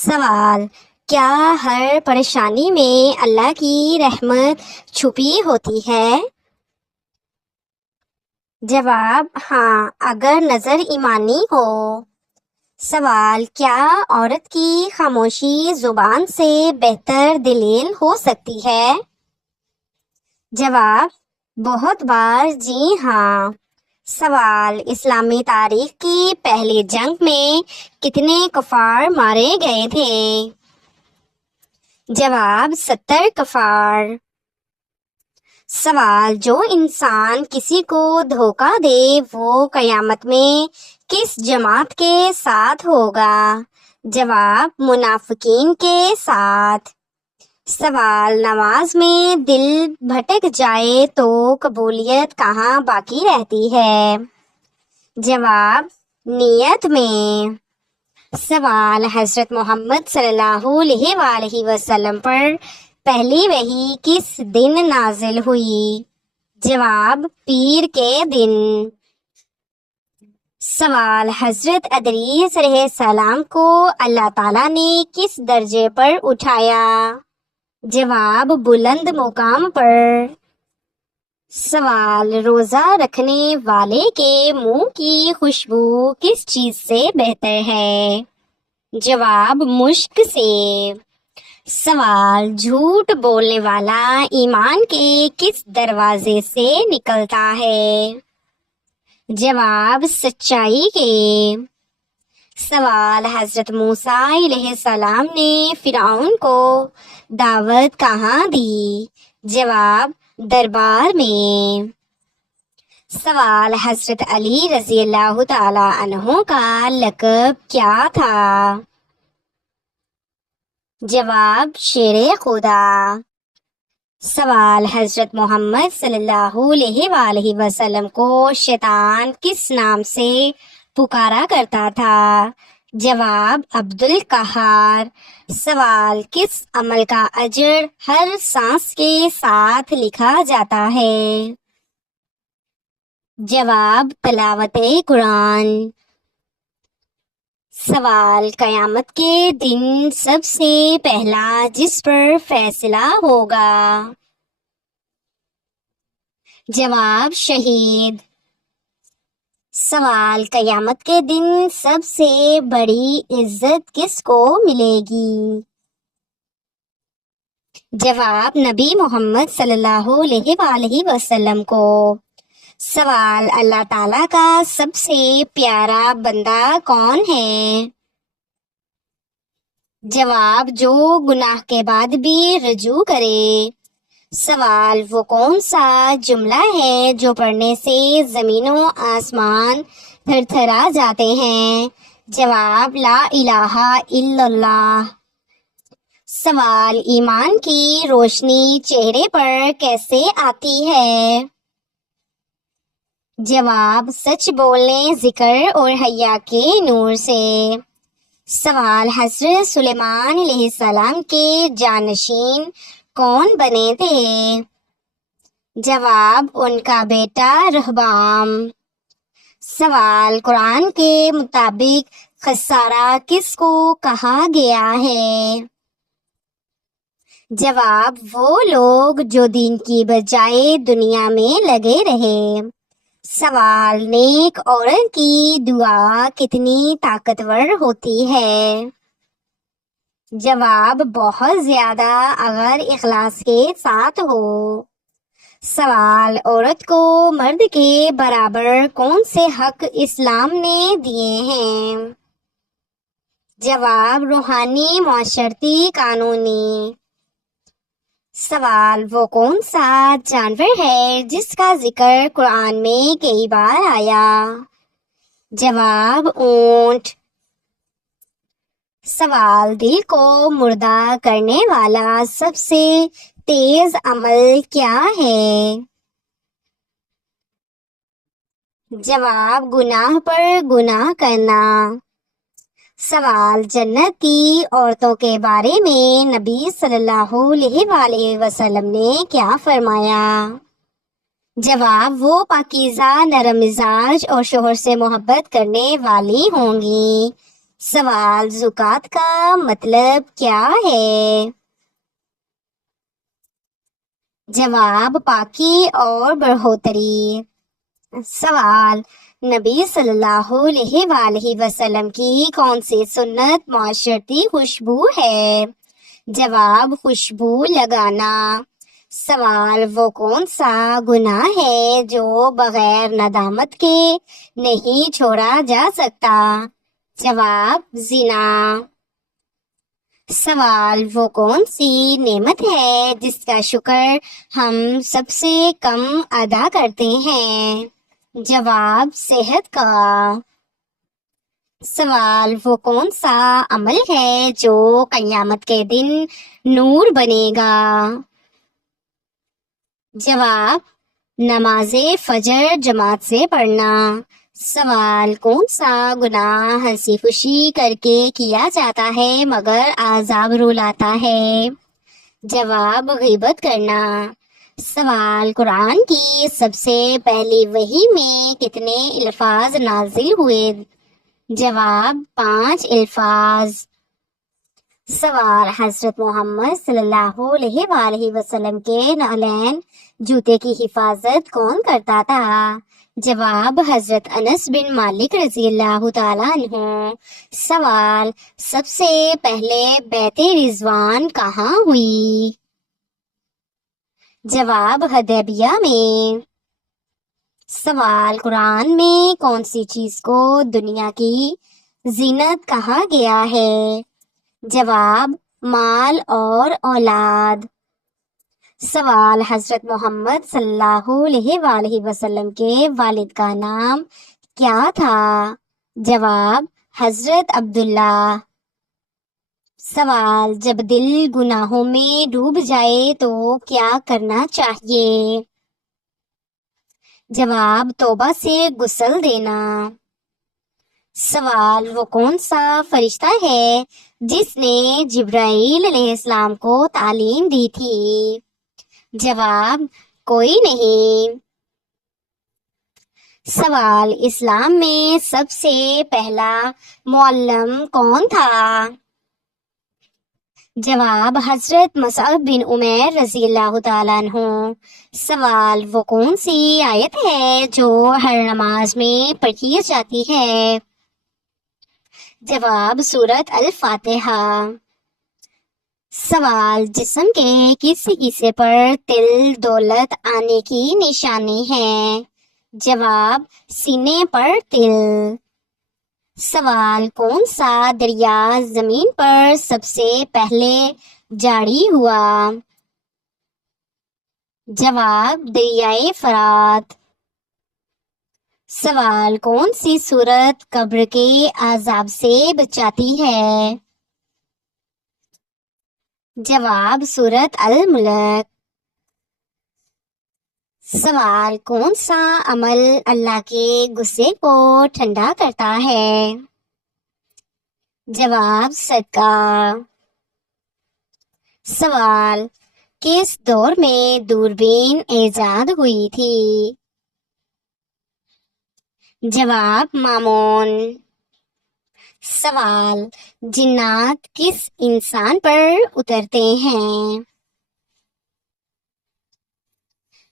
سوال: کیا ہر پریشانی میں اللہ کی رحمت چھپی ہوتی ہے؟ جواب: ہاں، اگر نظر ایمانی ہو۔ سوال: کیا عورت کی خاموشی زبان سے بہتر دلیل ہو سکتی ہے؟ جواب: بہت بار جی ہاں۔ سوال: اسلامی تاریخ کی پہلی جنگ میں کتنے کفار مارے گئے تھے؟ جواب: 70 کفار۔ سوال: جو انسان کسی کو دھوکہ دے وہ قیامت میں کس جماعت کے ساتھ ہوگا؟ جواب: منافقین کے ساتھ۔ سوال: نماز میں دل بھٹک جائے تو قبولیت کہاں باقی رہتی ہے؟ جواب: نیت میں۔ سوال: حضرت محمد صلی اللہ علیہ وآلہ وسلم پر پہلی وحی کس دن نازل ہوئی؟ جواب: پیر کے دن۔ سوال: حضرت ادریس علیہ السلام کو اللہ تعالیٰ نے کس درجے پر اٹھایا؟ جواب: بلند مقام پر۔ سوال: روزہ رکھنے والے کے منہ کی خوشبو کس چیز سے بہتر ہے؟ جواب: مشک سے۔ سوال: جھوٹ بولنے والا ایمان کے کس دروازے سے نکلتا ہے؟ جواب: سچائی کے۔ سوال: حضرت موسیٰ علیہ السلام نے فرعون کو دعوت کہاں دی؟ جواب: دربار میں۔ سوال: حضرت علی رضی اللہ تعالی عنہ کا لقب کیا تھا؟ جواب: شیر خدا۔ سوال: حضرت محمد صلی اللہ علیہ وآلہ وسلم کو شیطان کس نام سے پکارا کرتا تھا؟ جواب: عبد القہار۔ سوال: کس عمل کا اجر ہر سانس کے ساتھ لکھا جاتا ہے؟ جواب: تلاوت قرآن۔ سوال: قیامت کے دن سب سے پہلا جس پر فیصلہ ہوگا؟ جواب: شہید۔ سوال: قیامت کے دن سب سے بڑی عزت کس کو ملے گی؟ جواب: نبی محمد صلی اللہ علیہ وآلہ وسلم کو۔ سوال: اللہ تعالیٰ کا سب سے پیارا بندہ کون ہے؟ جواب: جو گناہ کے بعد بھی رجوع کرے۔ سوال: وہ کون سا جملہ ہے جو پڑھنے سے زمین و آسمان تھر تھرا جاتے ہیں؟ جواب: لا الہ الا اللہ۔ سوال: ایمان کی روشنی چہرے پر کیسے آتی ہے؟ جواب: سچ بولنے، ذکر اور حیا کے نور سے۔ سوال: حضرت سلیمان علیہ السلام کے جانشین کون بنے تھے؟ جواب: ان کا بیٹا رہبعام۔ سوال: قرآن کے مطابق خسارہ کس کو کہا گیا ہے؟ جواب: وہ لوگ جو دین کی بجائے دنیا میں لگے رہے۔ سوال: نیک عورت کی دعا کتنی طاقتور ہوتی ہے؟ جواب: بہت زیادہ، اگر اخلاص کے ساتھ ہو۔ سوال: عورت کو مرد کے برابر کون سے حق اسلام نے دیے ہیں؟ جواب: روحانی، معاشرتی، قانونی۔ سوال: وہ کون سا جانور ہے جس کا ذکر قرآن میں کئی بار آیا؟ جواب: اونٹ۔ سوال: دل کو مردہ کرنے والا سب سے تیز عمل کیا ہے؟ جواب: گناہ پر گناہ کرنا۔ سوال: جنت کی عورتوں کے بارے میں نبی صلی اللہ علیہ وآلہ وسلم نے کیا فرمایا؟ جواب: وہ پاکیزہ، نرم مزاج اور شوہر سے محبت کرنے والی ہوں گی۔ سوال زکوٰۃ کا مطلب کیا ہے؟ جواب پاکی اور بڑھوتری۔ سوال نبی صلی اللہ علیہ وآلہ وسلم کی کون سی سنت معاشرتی خوشبو ہے؟ جواب خوشبو لگانا۔ سوال وہ کون سا گناہ ہے جو بغیر ندامت کے نہیں چھوڑا جا سکتا؟ جواب زنا۔ سوال وہ کون سی نعمت ہے جس کا شکر ہم سب سے کم ادا کرتے ہیں؟ جواب صحت کا۔ سوال وہ کون سا عمل ہے جو قیامت کے دن نور بنے گا؟ جواب نماز فجر جماعت سے پڑھنا۔ سوال کون سا گناہ ہنسی خوشی کر کے کیا جاتا ہے مگر عذاب رلاتا ہے؟ جواب غیبت کرنا۔ سوال قرآن کی سب سے پہلی وحی میں کتنے الفاظ نازل ہوئے؟ جواب 5 الفاظ۔ سوال حضرت محمد صلی اللہ علیہ وآلہ وسلم کے نعلین جوتے کی حفاظت کون کرتا تھا؟ جواب حضرت انس بن مالک رضی اللہ تعالیٰ عنہ۔ سوال سب سے پہلے بیعت رضوان کہاں ہوئی؟ جواب حدیبیہ میں۔ سوال قرآن میں کون سی چیز کو دنیا کی زینت کہا گیا ہے؟ جواب مال اور اولاد۔ سوال حضرت محمد صلی اللہ علیہ وآلہ وسلم کے والد کا نام کیا تھا؟ جواب حضرت عبداللہ۔ سوال جب دل گناہوں میں ڈوب جائے تو کیا کرنا چاہیے؟ جواب توبہ سے غسل دینا۔ سوال وہ کون سا فرشتہ ہے جس نے جبرائیل علیہ السلام کو تعلیم دی تھی؟ جواب کوئی نہیں۔ سوال اسلام میں سب سے پہلا معلم کون تھا؟ جواب حضرت مصعب بن عمیر رضی اللہ تعالیٰ عنہ۔ سوال وہ کون سی آیت ہے جو ہر نماز میں پڑھی جاتی ہے؟ جواب سورۃ الفاتحہ۔ سوال جسم کے کس حصے پر تل دولت آنے کی نشانی ہے؟ جواب سینے پر تل۔ سوال کون سا دریا زمین پر سب سے پہلے جاری ہوا؟ جواب دریائے فرات۔ سوال کون سی سورت قبر کے عذاب سے بچاتی ہے؟ جواب سورۃ الملک۔ سوال کون سا عمل اللہ کے غصے کو ٹھنڈا کرتا ہے؟ جواب صدقہ۔ سوال کس دور میں دوربین ایجاد ہوئی تھی؟ جواب مامون۔ سوال جنات کس انسان پر اترتے ہیں؟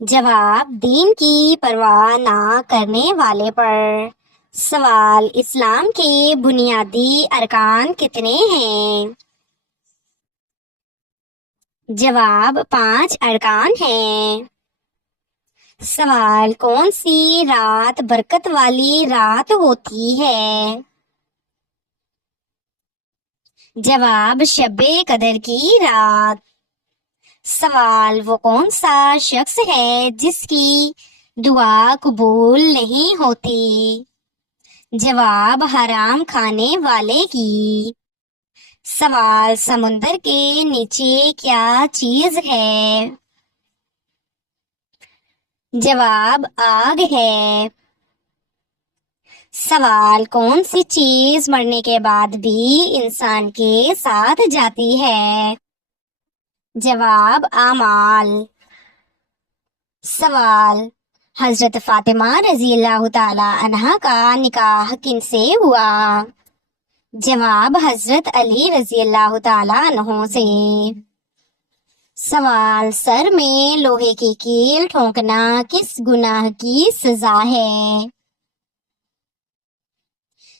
جواب دین کی پرواہ نہ کرنے والے پر۔ سوال اسلام کے بنیادی ارکان کتنے ہیں؟ جواب 5 ارکان ہیں۔ سوال کون سی رات برکت والی رات ہوتی ہے؟ جواب شب قدر کی رات۔ سوال وہ کون سا شخص ہے جس کی دعا قبول نہیں ہوتی؟ جواب حرام کھانے والے کی۔ سوال سمندر کے نیچے کیا چیز ہے؟ جواب آگ ہے۔ سوال کون سی چیز مرنے کے بعد بھی انسان کے ساتھ جاتی ہے؟ جواب اعمال۔ سوال حضرت فاطمہ رضی اللہ تعالی عنہا کا نکاح کن سے ہوا؟ جواب حضرت علی رضی اللہ تعالیٰ عنہ سے۔ سوال، سر میں لوہے کی کیل ٹھونکنا کس گناہ کی سزا ہے؟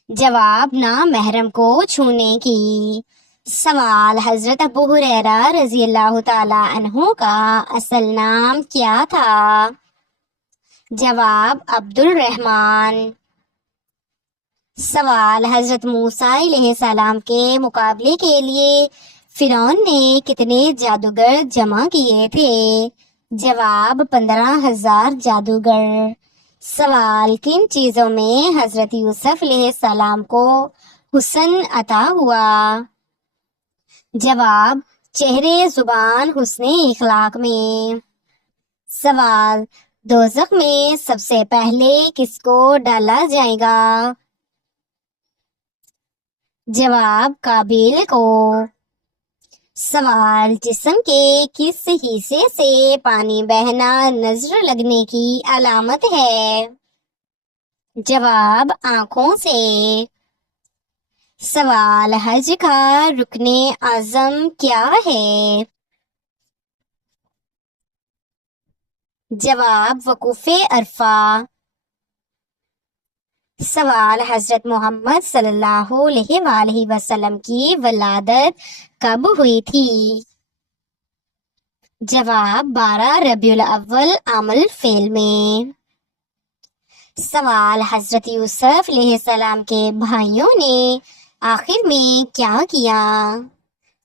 جواب، نامحرم کو چھونے کی۔ سوال، حضرت ابو ہریرہ رضی اللہ تعالیٰ عنہ کا اصل نام کیا تھا؟ جواب، عبد الرحمن۔ سوال، حضرت موسیٰ علیہ السلام کے مقابلے کے لیے فرعون نے کتنے جادوگر جمع کیے تھے؟ جواب، 15,000 جادوگر۔ سوال، کن چیزوں میں حضرت یوسف علیہ السلام کو حسن عطا ہوا؟ جواب، چہرے، زبان، حسن اخلاق میں۔ سوال، دوزخ میں سب سے پہلے کس کو ڈالا جائے گا؟ جواب، قابیل کو۔ سوال، جسم کے کس حصے سے پانی بہنا نظر لگنے کی علامت ہے؟ جواب، آنکھوں سے۔ سوال، حج کا رکن اعظم کیا ہے؟ جواب، وقوف عرفہ۔ سوال، حضرت محمد صلی اللہ علیہ وآلہ وسلم کی ولادت کب ہوئی تھی؟ جواب، 12 ربیع الاول عام الفیل میں۔ سوال، حضرت یوسف علیہ السلام کے بھائیوں نے آخر میں کیا کیا؟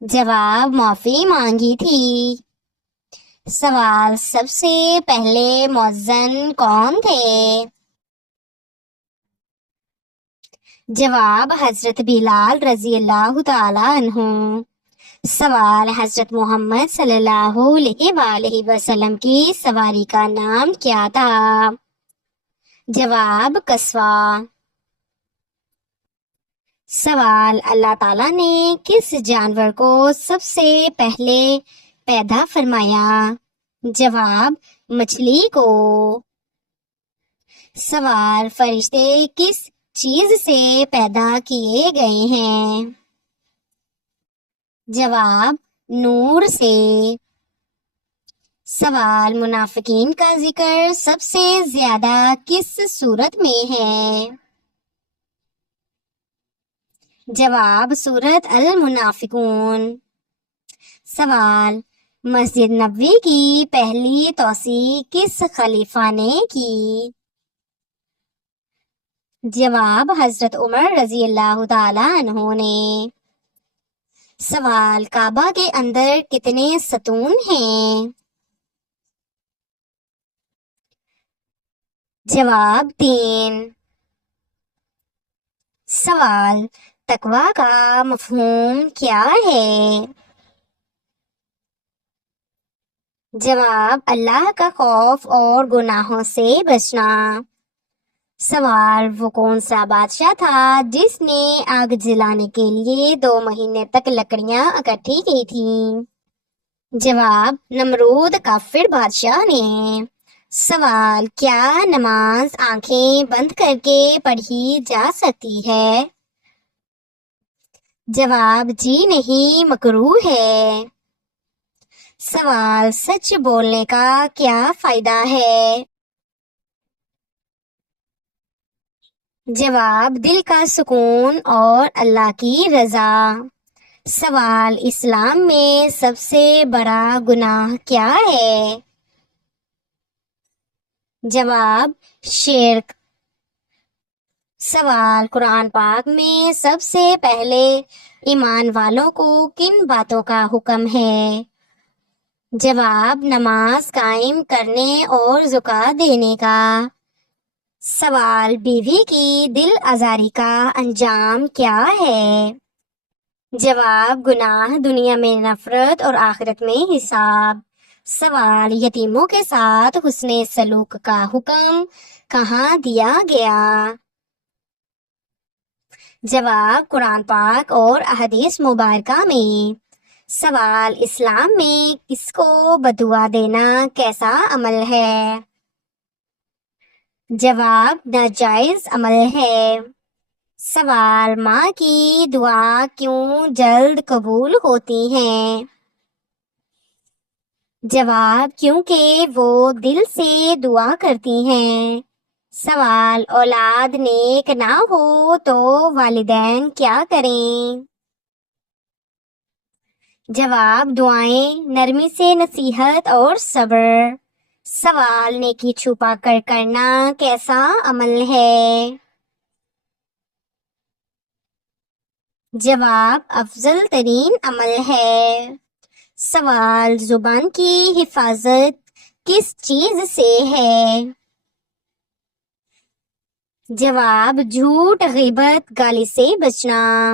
جواب، معافی مانگی تھی۔ سوال، سب سے پہلے مؤذن کون تھے؟ جواب، حضرت بلال رضی اللہ تعالیٰ عنہ۔ سوال، حضرت محمد صلی اللہ علیہ وآلہ وسلم کی سواری کا نام کیا تھا؟ جواب، قصوہ۔ سوال، اللہ تعالیٰ نے کس جانور کو سب سے پہلے پیدا فرمایا؟ جواب، مچھلی کو۔ سوال، فرشتے کس چیز سے پیدا کیے گئے ہیں؟ جواب، نور سے۔ سوال، منافقین کا ذکر سب سے زیادہ کس صورت میں ہے؟ جواب، سورۃ المنافقون۔ سوال، مسجد نبوی کی پہلی توسیع کس خلیفہ نے کی؟ جواب، حضرت عمر رضی اللہ تعالیٰ عنہ نے۔ سوال، کعبہ کے اندر کتنے ستون ہیں؟ جواب، 3۔ سوال، تقویٰ کا مفہوم کیا ہے؟ جواب، اللہ کا خوف اور گناہوں سے بچنا۔ سوال، وہ کون سا بادشاہ تھا جس نے آگ جلانے کے لیے 2 مہینے تک لکڑیاں اکٹھی کی تھیں؟ جواب، نمرود کافر بادشاہ نے۔ سوال، کیا نماز آنکھیں بند کر کے پڑھی جا سکتی ہے؟ جواب، جی نہیں، مکروہ ہے۔ سوال، سچ بولنے کا کیا فائدہ ہے؟ جواب، دل کا سکون اور اللہ کی رضا۔ سوال، اسلام میں سب سے بڑا گناہ کیا ہے؟ جواب، شرک۔ سوال، قرآن پاک میں سب سے پہلے ایمان والوں کو کن باتوں کا حکم ہے؟ جواب، نماز قائم کرنے اور زکوٰۃ دینے کا۔ سوال، بیوی کی دل آزاری کا انجام کیا ہے؟ جواب، گناہ، دنیا میں نفرت اور آخرت میں حساب۔ سوال، یتیموں کے ساتھ حسن سلوک کا حکم کہاں دیا گیا؟ جواب، قرآن پاک اور احادیث مبارکہ میں۔ سوال، اسلام میں کس کو بددعا دینا کیسا عمل ہے؟ جواب، ناجائز عمل ہے۔ سوال، ماں کی دعا کیوں جلد قبول ہوتی ہیں؟ جواب، کیونکہ وہ دل سے دعا کرتی ہیں۔ سوال، اولاد نیک نہ ہو تو والدین کیا کریں؟ جواب، دعائیں، نرمی سے نصیحت اور صبر۔ سوال، نیکی چھپا کر کرنا کیسا عمل ہے؟ جواب، افضل ترین عمل ہے۔ سوال، زبان کی حفاظت کس چیز سے ہے؟ جواب، جھوٹ، غیبت، گالی سے بچنا۔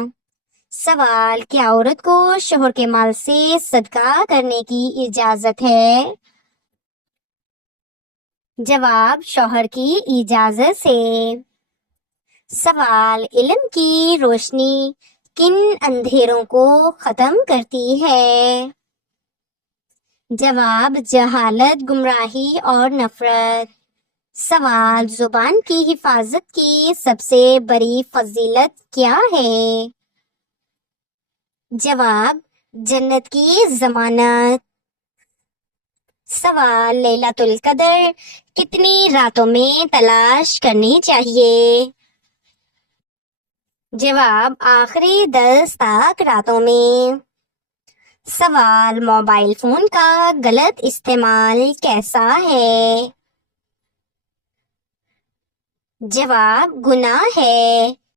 سوال، کیا عورت کو شوہر کے مال سے صدقہ کرنے کی اجازت ہے؟ جواب، شوہر کی اجازت سے۔ سوال، علم کی روشنی کن اندھیروں کو ختم کرتی ہے؟ جواب، جہالت، گمراہی اور نفرت۔ سوال، زبان کی حفاظت کی سب سے بڑی فضیلت کیا ہے؟ جواب، جنت کی ضمانت۔ سوال، لیلۃ القدر کتنی راتوں میں تلاش کرنی چاہیے؟ جواب، آخری 10 تک راتوں میں۔ سوال، موبائل فون کا غلط استعمال کیسا ہے؟ جواب، گناہ ہے۔